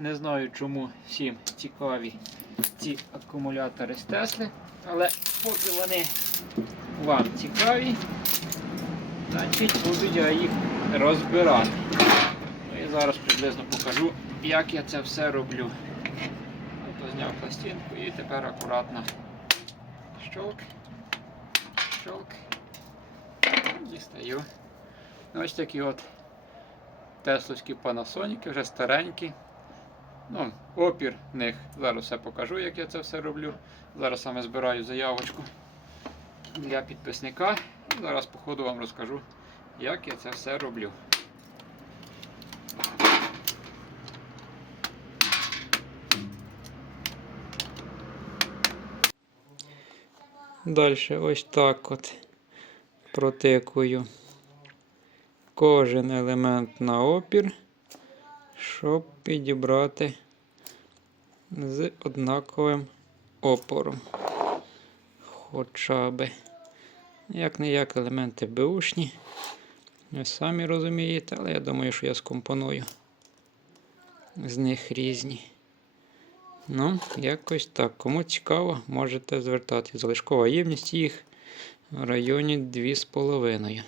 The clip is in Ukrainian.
Не знаю, чому всім цікаві ці акумулятори з Тесли, але поки вони вам цікаві, значить буду я їх розбирати. Ну і зараз приблизно покажу, як я це все роблю. Тобто зняв пластинку і тепер акуратно щолк, щолк, дістаю. Ось такі от тесловські панасоніки, вже старенькі. Ну, опір них. Зараз все покажу, як я це все роблю. Зараз саме збираю заявочку для підписника. Зараз по ходу вам розкажу, як я це все роблю. Далі ось так от протикую кожен елемент на опір, щоб підібрати з однаковим опором. Хоча би. Як не як елементи беушні. Ви самі розумієте, але я думаю, що я скомпоную з них різні. Ну, якось так. Кому цікаво, можете звертати. Залишкова ємність їх в районі 2,5.